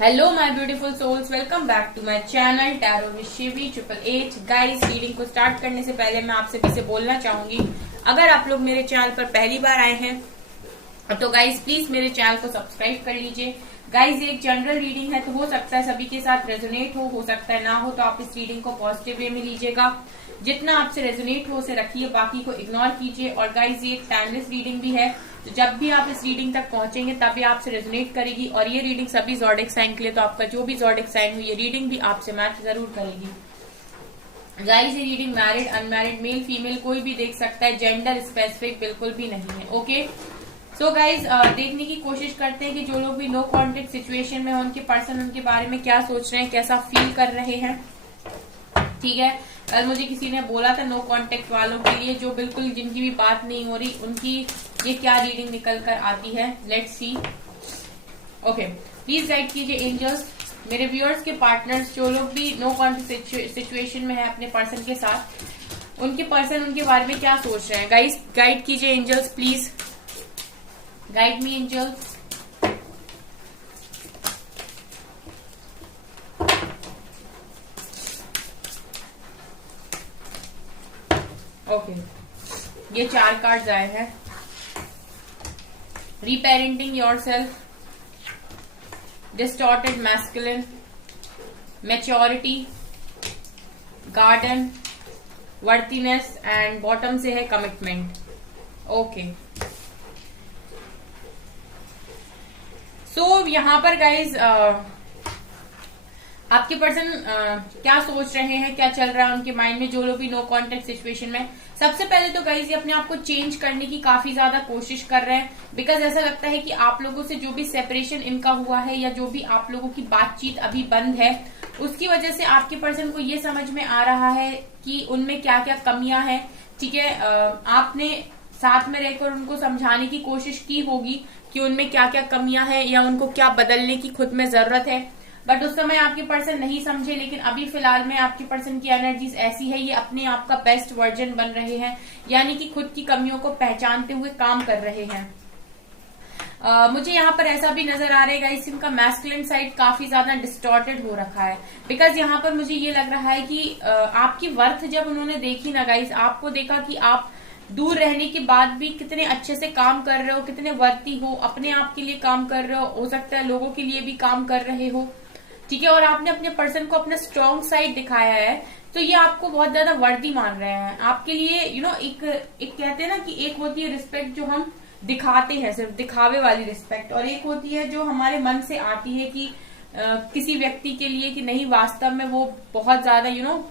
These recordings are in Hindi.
Hello my beautiful souls, welcome back to my channel tarot with Shivi 888। Guys, reading को स्टार्ट करने से पहले मैं आपसे भी से बोलना चाहूंगी, अगर आप लोग मेरे चैनल पर पहली बार आए हैं तो गाइस प्लीज मेरे चैनल को सब्सक्राइब कर लीजिए। गाइस, ये एक जनरल रीडिंग है तो हो सकता है सभी के साथ रेजोनेट हो सकता है ना हो, तो आप इस रीडिंग को पॉजिटिव वे में लीजिएगा। जितना आपसे रेजोनेट हो उसे रखिए, बाकी को इग्नोर कीजिए। और गाइस, ये एक टाइमलेस रीडिंग भी है, तो जब भी आप इस रीडिंग तक पहुंचेंगे तभी आपसे रेजोनेट करेगी। और ये रीडिंग सभी ज़ोडिएक साइन के लिए, तो आपका जो भी ज़ोडिएक साइन हो ये रीडिंग भी आपसे मैच जरूर करेगी। गाइस, ये reading married unmarried male female कोई भी देख सकता है, जेंडर स्पेसिफिक बिल्कुल भी नहीं है। ओके, सो गाइज देखने की कोशिश करते हैं कि जो लोग भी नो कॉन्टेक्ट सिचुएशन में हो उनके पर्सन उनके बारे में क्या सोच रहे हैं, कैसा फील कर रहे हैं। ठीक है, कल मुझे किसी ने बोला था नो कांटेक्ट वालों के लिए, जो बिल्कुल जिनकी भी बात नहीं हो रही, उनकी ये क्या रीडिंग निकल कर आती है, let's see. Okay, please guide कीजिए एंजल्स। मेरे व्यूअर्स के पार्टनर्स, जो लोग भी नो कांटेक्ट सिचुएशन में है अपने पर्सन के साथ, उनके पर्सन उनके बारे में क्या सोच रहे हैं। गाइस, गाइड कीजिए angels, please guide me angels. Okay, ये 4 कार्ड्स आए हैं। Reparenting yourself, distorted masculine, maturity, garden, worthiness and bottom से है कमिटमेंट। ओके, सो यहाँ पर गाइज आपके पर्सन क्या सोच रहे हैं, क्या चल रहा है उनके माइंड में, जो लोग भी नो कांटेक्ट सिचुएशन में। सबसे पहले तो गाइज ये अपने आप को चेंज करने की काफी ज्यादा कोशिश कर रहे हैं, बिकॉज ऐसा लगता है कि आप लोगों से जो भी सेपरेशन इनका हुआ है या जो भी आप लोगों की बातचीत अभी बंद है, उसकी वजह से आपके पर्सन को ये समझ में आ रहा है कि उनमें क्या क्या कमियां हैं। ठीक है, आपने साथ में रहकर उनको समझाने की कोशिश की होगी कि उनमें क्या क्या कमियां हैं या उनको क्या बदलने की खुद में जरूरत है, बट उस समय आपके पर्सन नहीं समझे। लेकिन अभी फिलहाल में आपके पर्सन की एनर्जीज ऐसी है, ये अपने आप का बेस्ट वर्जन बन रहे हैं, यानी कि खुद की कमियों को पहचानते हुए काम कर रहे हैं। मुझे यहाँ पर ऐसा भी नजर आ रहा है गाइस, इनका मैस्कुलिन साइड काफी ज्यादा डिस्टॉर्टेड हो रखा है, बिकॉज यहाँ पर मुझे ये लग रहा है कि आपकी वर्थ जब उन्होंने देखी ना गाइस, आपको देखा कि आप दूर रहने के बाद भी कितने अच्छे से काम कर रहे हो, कितने वर्ती हो, अपने आप के लिए काम कर रहे हो सकता है लोगों के लिए भी काम कर रहे हो। ठीक है, और आपने अपने पर्सन को अपना स्ट्रॉन्ग साइड दिखाया है, तो ये आपको बहुत ज्यादा वर्दी मान रहे हैं। आपके लिए एक कहते हैं ना कि एक होती है रिस्पेक्ट जो हम दिखाते हैं, सिर्फ दिखावे वाली रिस्पेक्ट, और एक होती है जो हमारे मन से आती है कि किसी व्यक्ति के लिए कि नहीं वास्तव में वो बहुत ज्यादा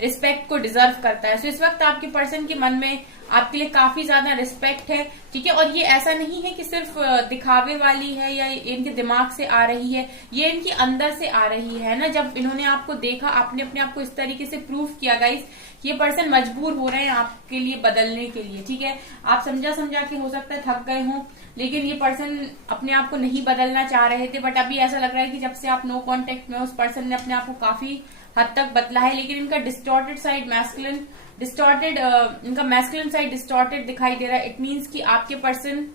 रिस्पेक्ट को डिजर्व करता है। सो इस वक्त आपके पर्सन के मन में आपके लिए काफी ज्यादा रिस्पेक्ट है। ठीक है, और ये ऐसा नहीं है कि सिर्फ दिखावे वाली है या इनके दिमाग से आ रही है, ये इनके अंदर से आ रही है ना। जब इन्होंने आपको देखा, आपने अपने आप को इस तरीके से प्रूव किया गाइस, ये पर्सन मजबूर हो रहे हैं आपके लिए बदलने के लिए। ठीक है, आप समझा के हो सकता है थक गए हों, लेकिन ये पर्सन अपने आप को नहीं बदलना चाह रहे थे, बट अभी ऐसा लग रहा है कि जब से आप नो कांटेक्ट में उस पर्सन ने अपने आप को काफी हद तक बदला है। लेकिन इनका डिस्टॉर्टेड साइड मैस्कुलिन इनका मैस्कुलिन साइड डिस्टॉर्टेड दिखाई दे रहा है। इट मीन्स कि आपके पर्सन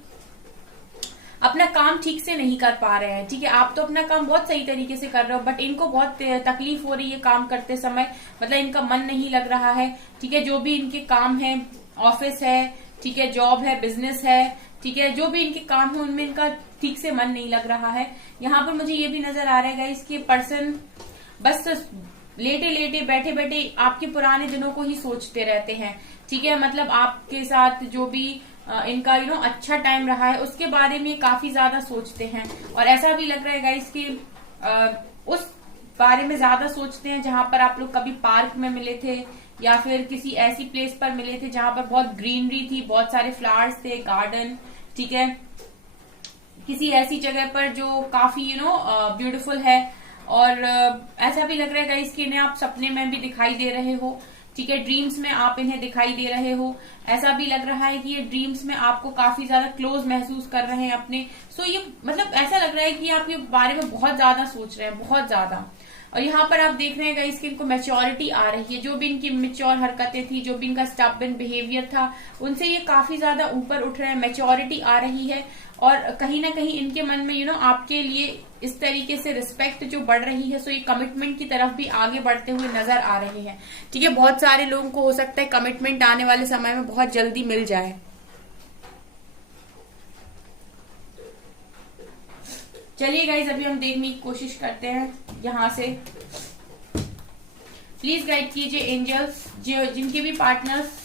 अपना काम ठीक से नहीं कर पा रहे हैं। ठीक है, आप तो अपना काम बहुत सही तरीके से कर रहे हो, बट इनको बहुत तकलीफ हो रही है काम करते समय, मतलब इनका मन नहीं लग रहा है। ठीक है, जो भी इनके काम है, ऑफिस है, ठीक है, जॉब है, बिजनेस है, ठीक है, जो भी इनके काम है उनमें इनका ठीक से मन नहीं लग रहा है। यहाँ पर मुझे ये भी नजर आ रहा है गाइस कि पर्सन बस लेटे लेटे बैठे बैठे आपके पुराने दिनों को ही सोचते रहते हैं। ठीक है, मतलब आपके साथ जो भी इनका अच्छा टाइम रहा है उसके बारे में काफी ज्यादा सोचते हैं, और ऐसा भी लग रहा है गाइस कि उस बारे में ज्यादा सोचते हैं जहां पर आप लोग कभी पार्क में मिले थे या फिर किसी ऐसी प्लेस पर मिले थे जहां पर बहुत ग्रीनरी थी, बहुत सारे फ्लावर्स थे, गार्डन। ठीक है, किसी ऐसी जगह पर जो काफी ब्यूटीफुल है, और ऐसा भी लग रहा है गाइस कि इन्हें आप सपने में भी दिखाई दे रहे हो। ठीक है, ड्रीम्स में आप इन्हें दिखाई दे रहे हो। ऐसा भी लग रहा है कि ये ड्रीम्स में आपको काफी ज्यादा क्लोज महसूस कर रहे हैं अपने। सो ये मतलब ऐसा लग रहा है कि आप ये बारे में बहुत ज्यादा सोच रहे हैं, बहुत ज्यादा। और यहाँ पर आप देख रहे हैं गाइस कि इनको मैच्योरिटी आ रही है। जो भी इनकी मैच्योर हरकतें थी, जो भी इनका स्टबर्न बिहेवियर था, उनसे ये काफी ज्यादा ऊपर उठ रहे हैं, मैच्योरिटी आ रही है। और कहीं ना कहीं इनके मन में आपके लिए इस तरीके से रिस्पेक्ट जो बढ़ रही है, सो ये कमिटमेंट की तरफ भी आगे बढ़ते हुए नजर आ रहे हैं। ठीक है, बहुत सारे लोगों को हो सकता है कमिटमेंट आने वाले समय में बहुत जल्दी मिल जाए। चलिए गाइज, अभी हम देखने की कोशिश करते हैं यहां से। प्लीज गाइड कीजिए एंजल्स, जो जिनके भी पार्टनर्स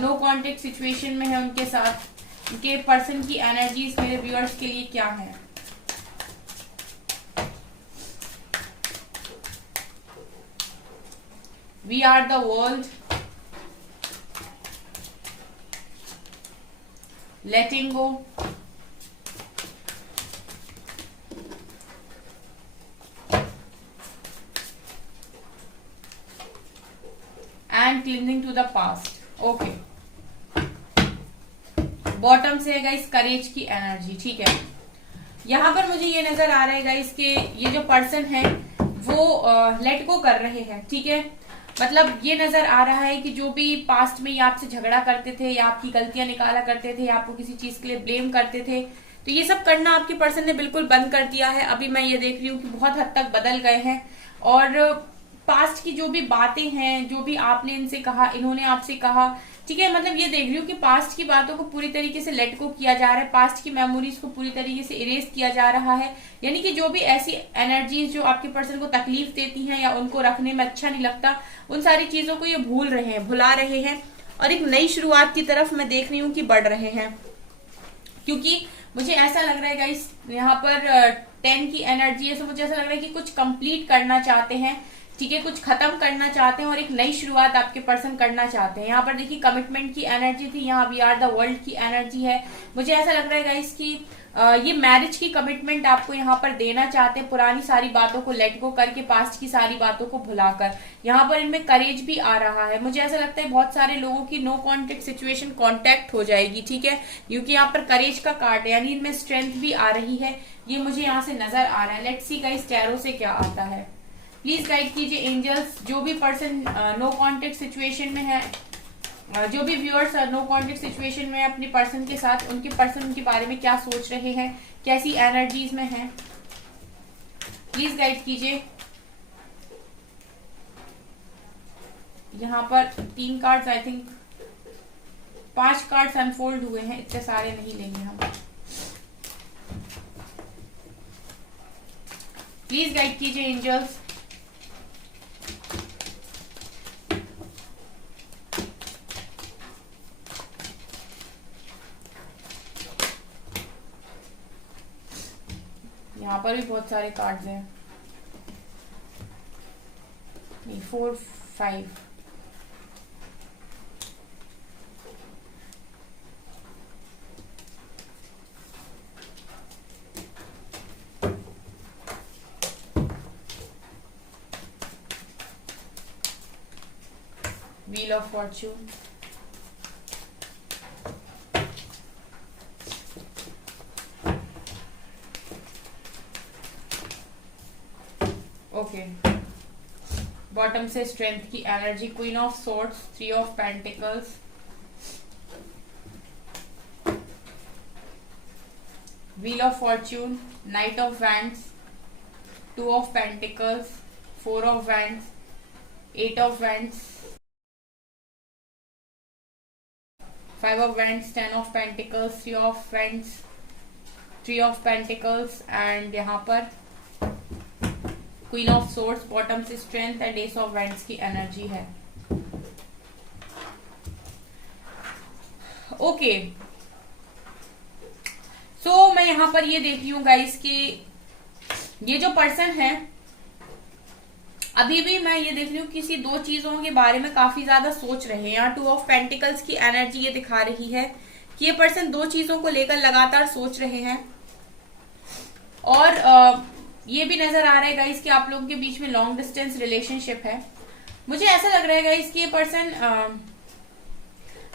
नो कॉन्टेक्ट सिचुएशन में है, उनके साथ उनके पर्सन की एनर्जीज मेरे व्यूअर्स के लिए क्या है। We are the world, letting go, and cleaning to the past. Okay, bottom से है गाइस करेज की एनर्जी। ठीक है, यहां पर मुझे ये नजर आ रहा है गाइस कि ये जो पर्सन है वो लेट गो कर रहे हैं। ठीक है, मतलब ये नजर आ रहा है कि जो भी पास्ट में ये आपसे झगड़ा करते थे या आपकी गलतियां निकाला करते थे या आपको किसी चीज के लिए ब्लेम करते थे, तो ये सब करना आपके पर्सन ने बिल्कुल बंद कर दिया है। अभी मैं ये देख रही हूँ कि बहुत हद तक बदल गए हैं और पास्ट की जो भी बातें हैं, जो भी आपने इनसे कहा, इन्होंने आपसे कहा, ठीक है, मतलब ये देख रही हूँ कि पास्ट की बातों को पूरी तरीके से लेट गो किया जा रहा है, पास्ट की मेमोरीज को पूरी तरीके से इरेज किया जा रहा है। यानी कि जो भी ऐसी एनर्जीज जो आपके पर्सन को तकलीफ देती हैं या उनको रखने में अच्छा नहीं लगता, उन सारी चीजों को ये भूल रहे हैं, भुला रहे हैं और एक नई शुरुआत की तरफ मैं देख रही हूँ कि बढ़ रहे हैं। क्योंकि मुझे ऐसा लग रहा है गाइस, यहाँ पर 10 की एनर्जी है, तो मुझे ऐसा लग रहा है कि कुछ कंप्लीट करना चाहते हैं। ठीक है, कुछ खत्म करना चाहते हैं और एक नई शुरुआत आपके पर्सन करना चाहते हैं। यहाँ पर देखिए कमिटमेंट की एनर्जी थी, यहाँ वी आर द वर्ल्ड की एनर्जी है। मुझे ऐसा लग रहा है गाइस कि ये मैरिज की कमिटमेंट आपको यहाँ पर देना चाहते हैं, पुरानी सारी बातों को लेट गो करके, पास्ट की सारी बातों को भुलाकर। यहाँ पर इनमें करेज भी आ रहा है। मुझे ऐसा लगता है बहुत सारे लोगों की नो कॉन्टेक्ट सिचुएशन कॉन्टेक्ट हो जाएगी। ठीक है, क्योंकि यहाँ पर करेज का कार्ड है, यानी इनमें स्ट्रेंथ भी आ रही है, ये मुझे यहाँ से नजर आ रहा है। लेट्स सी गाइस टैरो से क्या आता है। प्लीज गाइड कीजिए एंजल्स, जो भी पर्सन नो कॉन्टेक्ट सिचुएशन में है, जो भी व्यूअर्स नो कॉन्टेक्ट सिचुएशन में है अपने पर्सन के साथ, उनके पर्सन उनके बारे में क्या सोच रहे हैं, कैसी एनर्जीज में है, प्लीज गाइड कीजिए। यहाँ पर 3 cards, I think 5 cards unfold हुए हैं, इतने सारे नहीं लेंगे हम। प्लीज गाइड कीजिए एंजल्स। यहाँ पर भी बहुत सारे कार्ड्स हैं, 4, 5। Wheel of Fortune, okay, bottom से स्ट्रेंथ की energy, queen of swords, 3 of pentacles, wheel of Fortune, night of wands, 2 of pentacles, 4 of wands, 8 of wands, 5 of wands, 10 of pentacles, 3 of wands, 3 of pentacles and यहाँ पर क्वीन ऑफ सोर्ड्स, बॉटम से strength and S of wands की एनर्जी है। ओके, सो मैं यहां पर ये देख रही हूं गाइस कि ये जो पर्सन है, अभी भी मैं ये देख रही हूँ किसी 2 चीजों के बारे में काफी ज्यादा सोच रहे हैं। यहाँ 2 ऑफ पेंटिकल्स की एनर्जी ये दिखा रही है कि ये पर्सन 2 चीजों को लेकर लगातार सोच रहे हैं और ये भी नजर आ रहा है गाइस कि आप लोगों के बीच में लॉन्ग डिस्टेंस रिलेशनशिप है। मुझे ऐसा लग रहा है गाइस कि ये पर्सन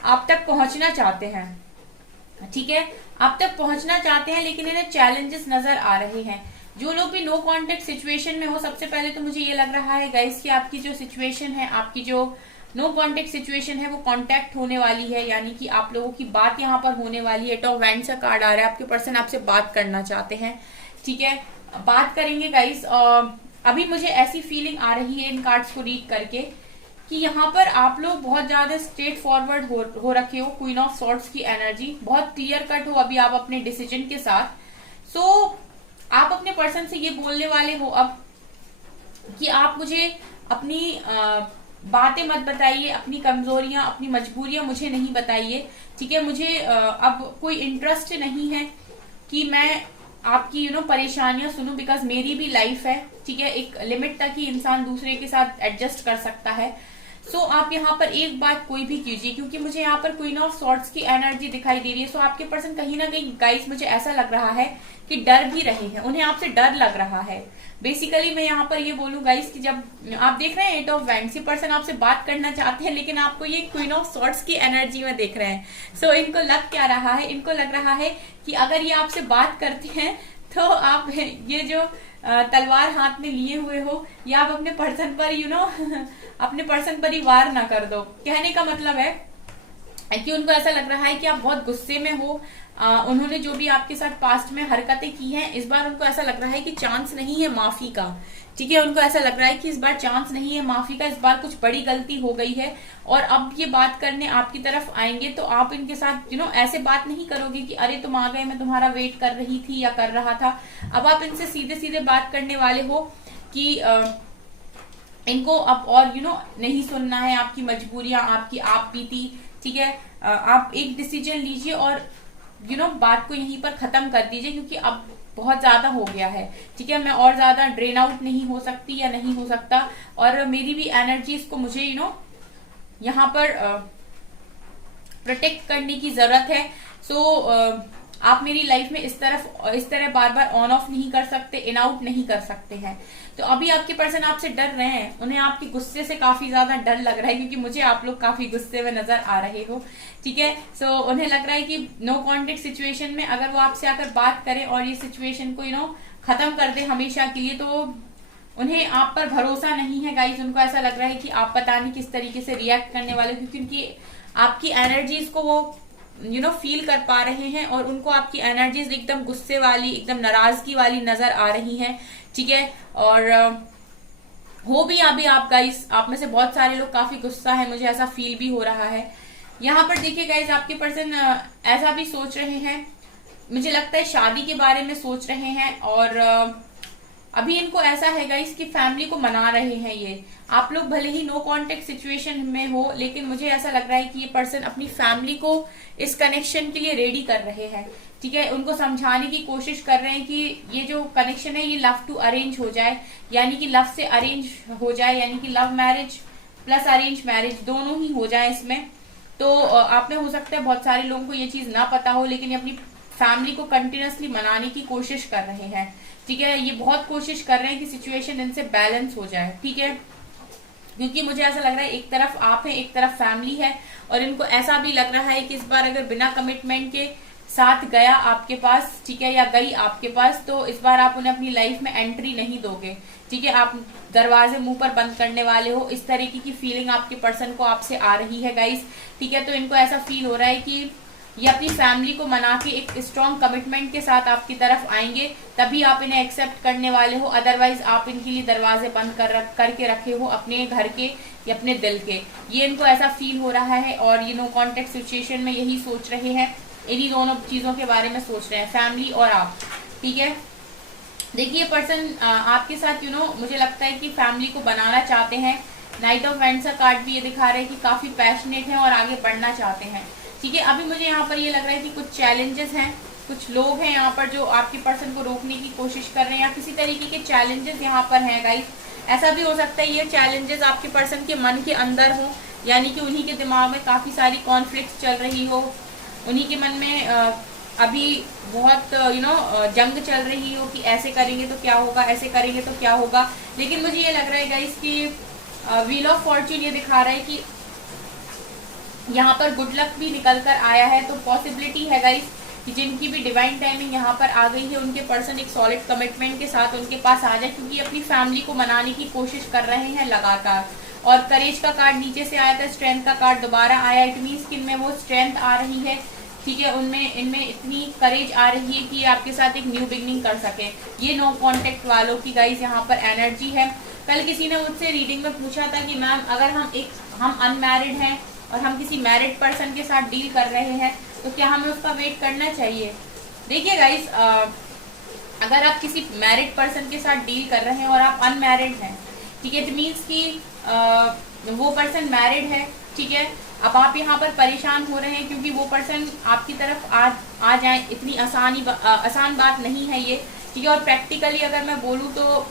आप तक पहुंचना चाहते हैं। ठीक है, आप तक पहुंचना चाहते हैं, लेकिन इन्हें चैलेंजेस नजर आ रहे हैं। जो लोग भी नो कांटेक्ट सिचुएशन में हो, सबसे पहले तो मुझे ये लग रहा है गाइस कि आपकी जो सिचुएशन है, आपकी जो नो कांटेक्ट सिचुएशन है वो कांटेक्ट होने वाली है, यानी कि आप लोगों की बात यहाँ पर होने वाली है। 8 ऑफ वैंड्स का कार्ड आ रहा है, आपके पर्सन आपसे बात करना चाहते हैं, ठीक है, बात करेंगे गाइस। अभी मुझे ऐसी फीलिंग आ रही है इन कार्ड्स को रीड करके कि यहाँ पर आप लोग बहुत ज्यादा स्ट्रेट फॉरवर्ड हो रखे हो। क्वीन ऑफ सॉर्ड्स की एनर्जी बहुत क्लियर कट हो अभी आप अपने डिसीजन के साथ। सो आप अपने पर्सन से ये बोलने वाले हो अब कि आप मुझे अपनी बातें मत बताइए, अपनी कमजोरियां, अपनी मजबूरियां मुझे नहीं बताइए, ठीक है। मुझे अब कोई इंटरेस्ट नहीं है कि मैं आपकी परेशानियां सुनूं, बिकॉज मेरी भी लाइफ है, ठीक है। एक लिमिट तक ही इंसान दूसरे के साथ एडजस्ट कर सकता है। सो आप यहाँ पर एक बात कोई भी कीजिए, क्योंकि मुझे यहाँ पर क्वीन ऑफ सॉर्ड्स की एनर्जी दिखाई दे रही है। सो आपके पर्सन कहीं ना कहीं गाइस मुझे ऐसा लग रहा है कि डर भी रहे हैं, उन्हें आपसे डर लग रहा है। बेसिकली मैं यहाँ पर ये बोलूँ गाइस कि जब आप देख रहे हैं 8 ऑफ वैंड्स, ये पर्सन आपसे बात करना चाहते हैं, लेकिन आपको ये क्वीन ऑफ सॉर्ड्स की एनर्जी में देख रहे हैं। सो इनको लग क्या रहा है, इनको लग रहा है कि अगर ये आपसे बात करते हैं तो आप ये जो तलवार हाथ में लिए हुए हो, या आप अपने पर्सन पर अपने पर्सन पर ही वार ना कर दो। कहने का मतलब है कि उनको ऐसा लग रहा है कि आप बहुत गुस्से में हो। उन्होंने जो भी आपके साथ पास्ट में हरकतें की हैं, इस बार उनको ऐसा लग रहा है कि चांस नहीं है माफी का, ठीक है। उनको ऐसा लग रहा है कि इस बार चांस नहीं है माफी का, इस बार कुछ बड़ी गलती हो गई है और अब ये बात करने आपकी तरफ आएंगे तो आप इनके साथ ऐसे बात नहीं करोगे कि अरे तुम आ गए, मैं तुम्हारा वेट कर रही थी या कर रहा था। अब आप इनसे सीधे सीधे बात करने वाले हो कि इनको अब और नहीं सुनना है आपकी मजबूरियां, आपकी आप बीती, ठीक है। आप एक डिसीजन लीजिए और बात को यहीं पर खत्म कर दीजिए, क्योंकि अब बहुत ज्यादा हो गया है, ठीक है। मैं और ज्यादा ड्रेन आउट नहीं हो सकती या नहीं हो सकता, और मेरी भी एनर्जीज को मुझे यहाँ पर प्रोटेक्ट करने की जरूरत है। सो आप मेरी लाइफ में इस तरह बार बार ऑन ऑफ नहीं कर सकते, इन आउट नहीं कर सकते हैं। तो अभी आपके पर्सन आपसे डर रहे हैं, उन्हें आपके गुस्से से काफी ज्यादा डर लग रहा है, क्योंकि मुझे आप लोग काफी गुस्से में नजर आ रहे हो, ठीक है। सो उन्हें लग रहा है कि नो कॉन्टेक्ट सिचुएशन में अगर वो आपसे आकर बात करें और ये सिचुएशन को खत्म कर दे हमेशा के लिए, तो उन्हें आप पर भरोसा नहीं है गाइस। उनको ऐसा लग रहा है कि आप पता नहीं किस तरीके से रिएक्ट करने वाले, क्योंकि उनकी आपकी एनर्जीज को वो फील कर पा रहे हैं, और उनको आपकी एनर्जीज एकदम गुस्से वाली, एकदम नाराजगी वाली नजर आ रही हैं, ठीक है। और हो भी अभी आप गाइस, आप में से बहुत सारे लोग काफी गुस्सा है, मुझे ऐसा फील भी हो रहा है। यहाँ पर देखिए गाइस, आपके पर्सन ऐसा भी सोच रहे हैं, मुझे लगता है शादी के बारे में सोच रहे हैं, और अभी इनको ऐसा है गाइस कि फैमिली को मना रहे हैं। ये आप लोग भले ही नो कांटेक्ट सिचुएशन में हो, लेकिन मुझे ऐसा लग रहा है कि ये पर्सन अपनी फैमिली को इस कनेक्शन के लिए रेडी कर रहे हैं, ठीक है। उनको समझाने की कोशिश कर रहे हैं कि ये जो कनेक्शन है ये लव टू अरेंज हो जाए, यानी कि लव से अरेंज हो जाए, यानी कि love marriage plus arrange marriage दोनों ही हो जाए इसमें। तो आप में हो सकता है बहुत सारे लोगों को ये चीज ना पता हो, लेकिन ये अपनी फैमिली को कंटिन्यूअसली मनाने की कोशिश कर रहे हैं, ठीक है। ये बहुत कोशिश कर रहे हैं कि सिचुएशन इनसे बैलेंस हो जाए, ठीक है। क्योंकि मुझे ऐसा लग रहा है एक तरफ आप हैं, एक तरफ फैमिली है, और इनको ऐसा भी लग रहा है कि इस बार अगर बिना कमिटमेंट के साथ गया आपके पास, ठीक है, या गई आपके पास, तो इस बार आप उन्हें अपनी लाइफ में एंट्री नहीं दोगे, ठीक है। आप दरवाजे मुंह पर बंद करने वाले हो, इस तरीके की फीलिंग आपके पर्सन को आपसे आ रही है गाइस, ठीक है। तो इनको ऐसा फील हो रहा है कि ये अपनी फैमिली को मना के एक स्ट्रॉन्ग कमिटमेंट के साथ आपकी तरफ आएंगे, तभी आप इन्हें एक्सेप्ट करने वाले हो। अदरवाइज आप इनके लिए दरवाजे बंद करके रखे हो अपने घर के या अपने दिल के, ये इनको ऐसा फील हो रहा है। और ये नो कॉन्टेक्ट सिचुएशन में यही सोच रहे हैं, इन्हीं दोनों चीजों के बारे में सोच रहे हैं, फैमिली और आप, ठीक है। देखिए पर्सन आपके साथ मुझे लगता है कि फैमिली को बनाना चाहते हैं। नाइट ऑफ वैंड्स का कार्ड भी ये दिखा रहे हैं कि काफी पैशनेट हैं और आगे बढ़ना चाहते हैं, ठीक है। अभी मुझे यहाँ पर ये लग रहा है कि कुछ चैलेंजेस हैं, कुछ लोग हैं यहाँ पर जो आपके पर्सन को रोकने की कोशिश कर रहे हैं, या किसी तरीके के चैलेंजेस यहाँ पर हैं गाइस। ऐसा भी हो सकता है ये चैलेंजेस आपके पर्सन के मन के अंदर हो, यानी कि उन्हीं के दिमाग में काफी सारी कॉन्फ्लिक्ट चल रही हो, उन्हीं के मन में अभी बहुत जंग चल रही हो कि ऐसे करेंगे तो क्या होगा, ऐसे करेंगे तो क्या होगा। लेकिन मुझे ये लग रहा है गाइस कि व्हील ऑफ फॉर्च्यून ये दिखा रहा है कि यहाँ पर गुड लक भी निकल कर आया है, तो पॉसिबिलिटी है गाइस कि जिनकी भी डिवाइन टाइमिंग यहाँ पर आ गई है उनके पर्सन एक सॉलिड कमिटमेंट के साथ उनके पास आ जाए, क्योंकि अपनी फैमिली को मनाने की कोशिश कर रहे हैं लगातार। और करेज का कार्ड नीचे से आया था, स्ट्रेंथ का कार्ड दोबारा आया। इट मीन्स कि इनमें वो स्ट्रेंथ आ रही है, ठीक है, उनमें इनमें इतनी करेज आ रही है कि ये आपके साथ एक न्यू बिगनिंग कर सके। ये नो कॉन्टेक्ट वालों की गाइज यहाँ पर एनर्जी है। कल किसी ने मुझसे रीडिंग में पूछा था कि मैम अगर हम अनमैरिड हैं और हम किसी मैरिड पर्सन के साथ डील कर रहे हैं तो क्या हमें उसका वेट करना चाहिए? देखिए गाइज, अगर आप किसी मैरिड पर्सन के साथ डील कर रहे हैं और आप अनमैरिड हैं, ठीक है, इट मीन्स कि वो पर्सन मैरिड है, ठीक है, अब आप यहाँ पर परेशान हो रहे हैं क्योंकि वो पर्सन आपकी तरफ आ जाए, इतनी आसान बात नहीं है ये, ठीक है। और प्रैक्टिकली अगर मैं बोलूँ तो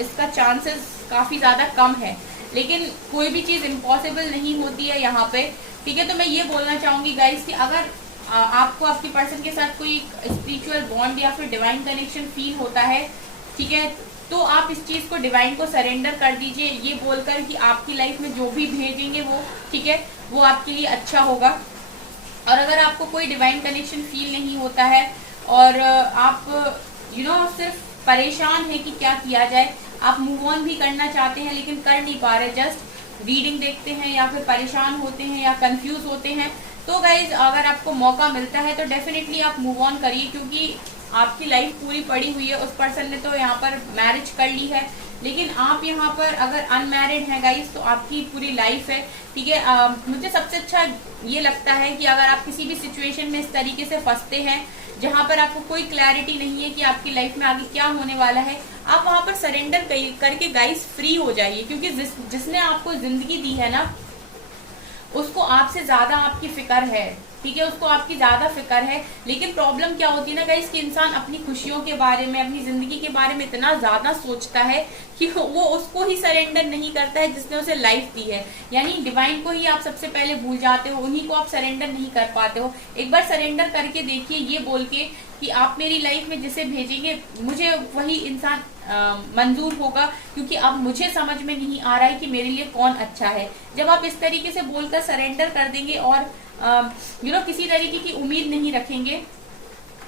इसका चांसेस काफी ज्यादा कम है, लेकिन कोई भी चीज इम्पॉसिबल नहीं होती है यहाँ पे, ठीक है। तो मैं ये बोलना चाहूंगी गाइस कि अगर आपको आपके पर्सन के साथ कोई स्पिरिचुअल बॉन्ड या फिर डिवाइन कनेक्शन फील होता है, ठीक है, तो आप इस चीज को डिवाइन को सरेंडर कर दीजिए, ये बोलकर कि आपकी लाइफ में जो भी भेजेंगे वो, ठीक है, वो आपके लिए अच्छा होगा। और अगर आपको कोई डिवाइन कनेक्शन फील नहीं होता है और आप सिर्फ परेशान है कि क्या किया जाए, आप मूव ऑन भी करना चाहते हैं लेकिन कर नहीं पा रहे, जस्ट रीडिंग देखते हैं या फिर परेशान होते हैं या कंफ्यूज होते हैं, तो गाइज अगर आपको मौका मिलता है तो डेफिनेटली आप मूव ऑन करिए, क्योंकि आपकी लाइफ पूरी पड़ी हुई है। उस पर्सन ने तो यहाँ पर मैरिज कर ली है, लेकिन आप यहाँ पर अगर अनमैरिड हैं गाइस तो आपकी पूरी लाइफ है, ठीक है। मुझे सबसे अच्छा ये लगता है कि अगर आप किसी भी सिचुएशन में इस तरीके से फंसते हैं जहाँ पर आपको कोई क्लैरिटी नहीं है कि आपकी लाइफ में आगे क्या होने वाला है, आप वहां पर सरेंडर करके गाइस फ्री हो जाइए, क्योंकि जिसने आपको जिंदगी दी है ना उसको आपसे ज्यादा आपकी फिक्र है, ठीक है, उसको आपकी ज्यादा फिक्र है। लेकिन प्रॉब्लम क्या होती है ना गाइस कि इंसान अपनी खुशियों के बारे में, अपनी जिंदगी के बारे में इतना ज्यादा सोचता है कि वो उसको ही सरेंडर नहीं करता है जिसने उसे लाइफ दी है। यानी डिवाइन को ही आप सबसे पहले भूल जाते हो, उन्हीं को आप सरेंडर नहीं कर पाते हो। एक बार सरेंडर करके देखिए, ये बोल के कि आप मेरी लाइफ में जिसे भेजेंगे मुझे वही इंसान मंजूर होगा, क्योंकि अब मुझे समझ में नहीं आ रहा है कि मेरे लिए कौन अच्छा है। जब आप इस तरीके से बोलकर सरेंडर कर देंगे और किसी तरीके की उम्मीद नहीं रखेंगे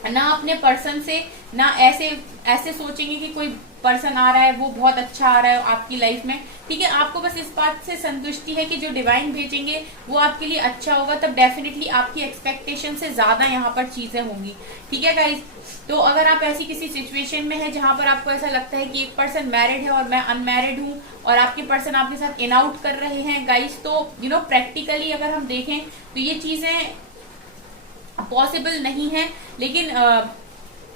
ना अपने पर्सन से, ना ऐसे सोचेंगे कि कोई पर्सन आ रहा है वो बहुत अच्छा आ रहा है आपकी लाइफ में, ठीक है, आपको बस इस बात से संतुष्टि है कि जो डिवाइन भेजेंगे वो आपके लिए अच्छा होगा, तब डेफिनेटली आपकी एक्सपेक्टेशन से ज्यादा यहाँ पर चीजें होंगी, ठीक है गाइस। तो अगर आप ऐसी किसी सिचुएशन में है जहां पर आपको ऐसा लगता है कि एक पर्सन मैरिड है और मैं अनमैरिड हूं और आपके पर्सन आपके साथ इन आउट कर रहे हैं गाइस, तो प्रैक्टिकली अगर हम देखें तो ये चीजें पॉसिबल नहीं है। लेकिन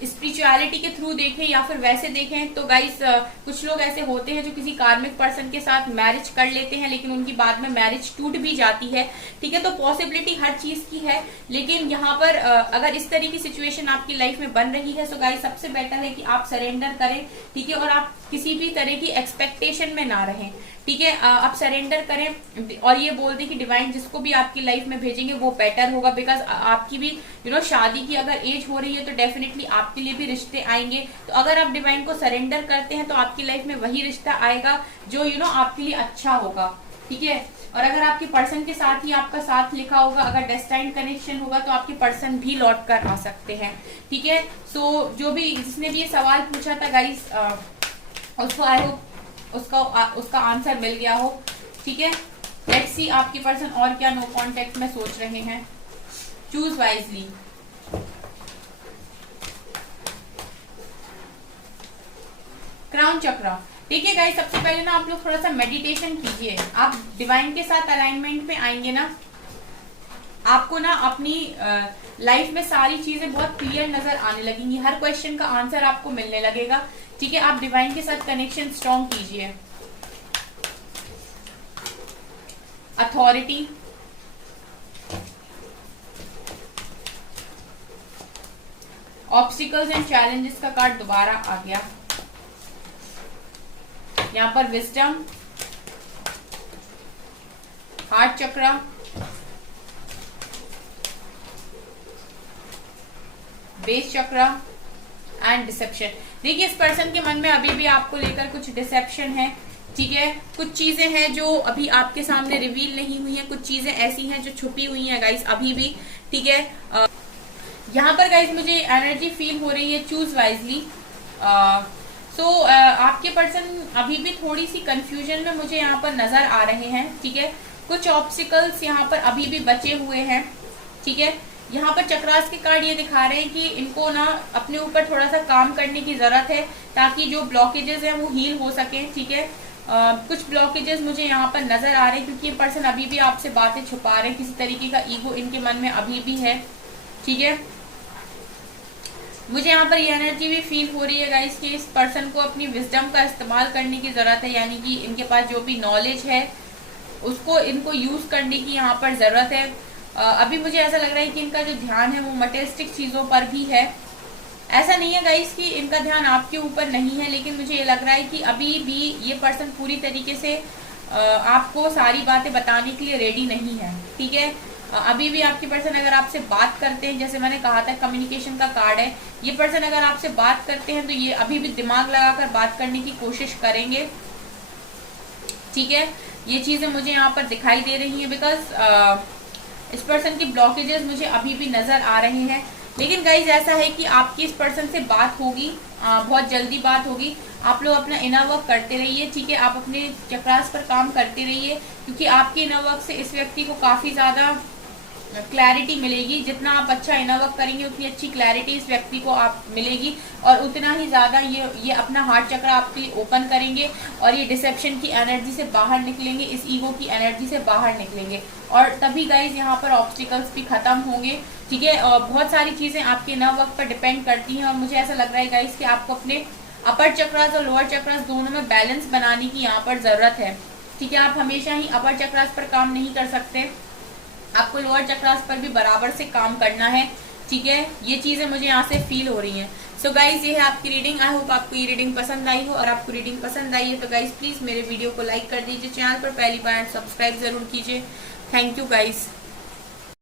स्पिरिचुअलिटी के थ्रू देखें या फिर वैसे देखें तो गाइस कुछ लोग ऐसे होते हैं जो किसी कार्मिक पर्सन के साथ मैरिज कर लेते हैं लेकिन उनकी बाद में मैरिज टूट भी जाती है, ठीक है। तो पॉसिबिलिटी हर चीज की है, लेकिन यहाँ पर अगर इस तरह की सिचुएशन आपकी लाइफ में बन रही है तो गाइस सबसे बेटर है कि आप सरेंडर करें, ठीक है, और आप किसी भी तरह की एक्सपेक्टेशन में ना रहें, ठीक है। आप सरेंडर करें और ये बोल दें कि डिवाइन जिसको भी आपकी लाइफ में भेजेंगे वो बेटर होगा, बिकॉज आपकी भी शादी की अगर एज हो रही है तो डेफिनेटली आपके लिए भी रिश्ते आएंगे। तो अगर आप डिवाइन को सरेंडर करते हैं तो आपकी लाइफ में वही रिश्ता आएगा जो आपके लिए अच्छा होगा, ठीक है। और अगर आपके पर्सन के साथ ही आपका साथ लिखा होगा, अगर डेस्टाइन्ड कनेक्शन होगा तो आपके पर्सन भी लौट कर आ सकते हैं, ठीक है। सो जो भी जिसने भी ये सवाल पूछा था गाइस उसको आई होप उसका आंसर मिल गया हो, ठीक है। लेट्स सी आपके पर्सन और क्या नो कॉन्टेक्ट में सोच रहे हैं। Choose wisely. क्राउन चक्र, देखिए गाइस सबसे पहले ना आप लोग थोड़ा सा मेडिटेशन कीजिए। आप डिवाइन के साथ अलाइनमेंट में आएंगे ना, आपको ना अपनी लाइफ में सारी चीजें बहुत क्लियर नजर आने लगेंगी, हर क्वेश्चन का आंसर आपको मिलने लगेगा, ठीक है। आप डिवाइन के साथ कनेक्शन स्ट्रॉन्ग कीजिए। अथॉरिटी, ऑब्स्टिकल्स एंड चैलेंजेस का कार्ड दोबारा आ गया। यहाँ पर विजडम, हार्ट चक्र, बेस चक्र एंड डिसेप्शन। देखिए इस पर्सन के मन में अभी भी आपको लेकर कुछ डिसेप्शन है, ठीक है। कुछ चीजें हैं जो अभी आपके सामने रिवील नहीं हुई हैं, कुछ चीजें ऐसी हैं जो छुपी हुई हैं गाइस अभी भी, ठीक है। यहाँ पर गाइज मुझे एनर्जी फील हो रही है चूज वाइजली। आपके पर्सन अभी भी थोड़ी सी कंफ्यूजन में मुझे यहाँ पर नजर आ रहे हैं, ठीक है। कुछ ऑब्स्टिकल्स यहाँ पर अभी भी बचे हुए हैं, ठीक है। यहाँ पर चक्रास के कार्ड ये दिखा रहे हैं कि इनको ना अपने ऊपर थोड़ा सा काम करने की जरूरत है ताकि जो ब्लॉकेजेस हैं वो हील हो सके, ठीक है। कुछ ब्लॉकेजेस मुझे यहाँ पर नजर आ रहे हैं क्योंकि ये पर्सन अभी भी आपसे बातें छुपा रहे हैं, किसी तरीके का ईगो इनके मन में अभी भी है, ठीक है। मुझे यहाँ पर ये एनर्जी भी फील हो रही है गाइस कि इस पर्सन को अपनी विजडम का इस्तेमाल करने की जरूरत है, यानी कि इनके पास जो भी नॉलेज है उसको इनको यूज करने की यहाँ पर जरूरत है। अभी मुझे ऐसा लग रहा है कि इनका जो ध्यान है वो मटेरियलिस्टिक चीजों पर भी है। ऐसा नहीं है गाइस कि इनका ध्यान आपके ऊपर नहीं है, लेकिन मुझे ये लग रहा है कि अभी भी ये पर्सन पूरी तरीके से आपको सारी बातें बताने के लिए रेडी नहीं है, ठीक है। अभी भी आपके पर्सन अगर आपसे बात करते हैं, जैसे मैंने कहा था कम्युनिकेशन का कार्ड है, ये पर्सन अगर आपसे बात करते हैं तो ये अभी भी दिमाग लगाकर बात करने की कोशिश करेंगे, ठीक है। ये चीजें मुझे यहाँ पर दिखाई दे रही हैं बिकॉज इस पर्सन की ब्लॉकेजेस मुझे अभी भी नजर आ रहे हैं। लेकिन गाइज ऐसा है कि आपकी इस पर्सन से बात होगी, बहुत जल्दी बात होगी। आप लोग अपना इनर वर्क करते रहिए, ठीक है। आप अपने चक्रास पर काम करते रहिए क्योंकि आपके इनर वर्क से इस व्यक्ति को काफी ज्यादा क्लैरिटी मिलेगी। जितना आप अच्छा इनर वर्क करेंगे उतनी अच्छी क्लैरिटी इस व्यक्ति को आप मिलेगी और उतना ही ज्यादा ये अपना हार्ट चक्र आपके लिए ओपन करेंगे और ये डिसेप्शन की एनर्जी से बाहर निकलेंगे, इस ईगो की एनर्जी से बाहर निकलेंगे और तभी गाइज यहाँ पर ऑब्स्टिकल्स भी खत्म होंगे, ठीक है। और बहुत सारी चीजें आपके इनर वर्क पर डिपेंड करती हैं और मुझे ऐसा लग रहा है गाइज कि आपको अपने अपर चक्रास और लोअर चक्रास दोनों में बैलेंस बनाने की यहाँ पर जरूरत है, ठीक है। आप हमेशा ही अपर चक्रास पर काम नहीं कर सकते, आपको लोअर चक्रास पर भी बराबर से काम करना है, ठीक है। ये चीजें मुझे यहाँ से फील हो रही हैं। सो गाइज ये है आपकी रीडिंग। आई होप आपको ये रीडिंग पसंद आई हो, और आपको रीडिंग पसंद आई है तो गाइज प्लीज मेरे वीडियो को लाइक कर दीजिए, चैनल पर पहली बार सब्सक्राइब जरूर कीजिए। Thank you guys.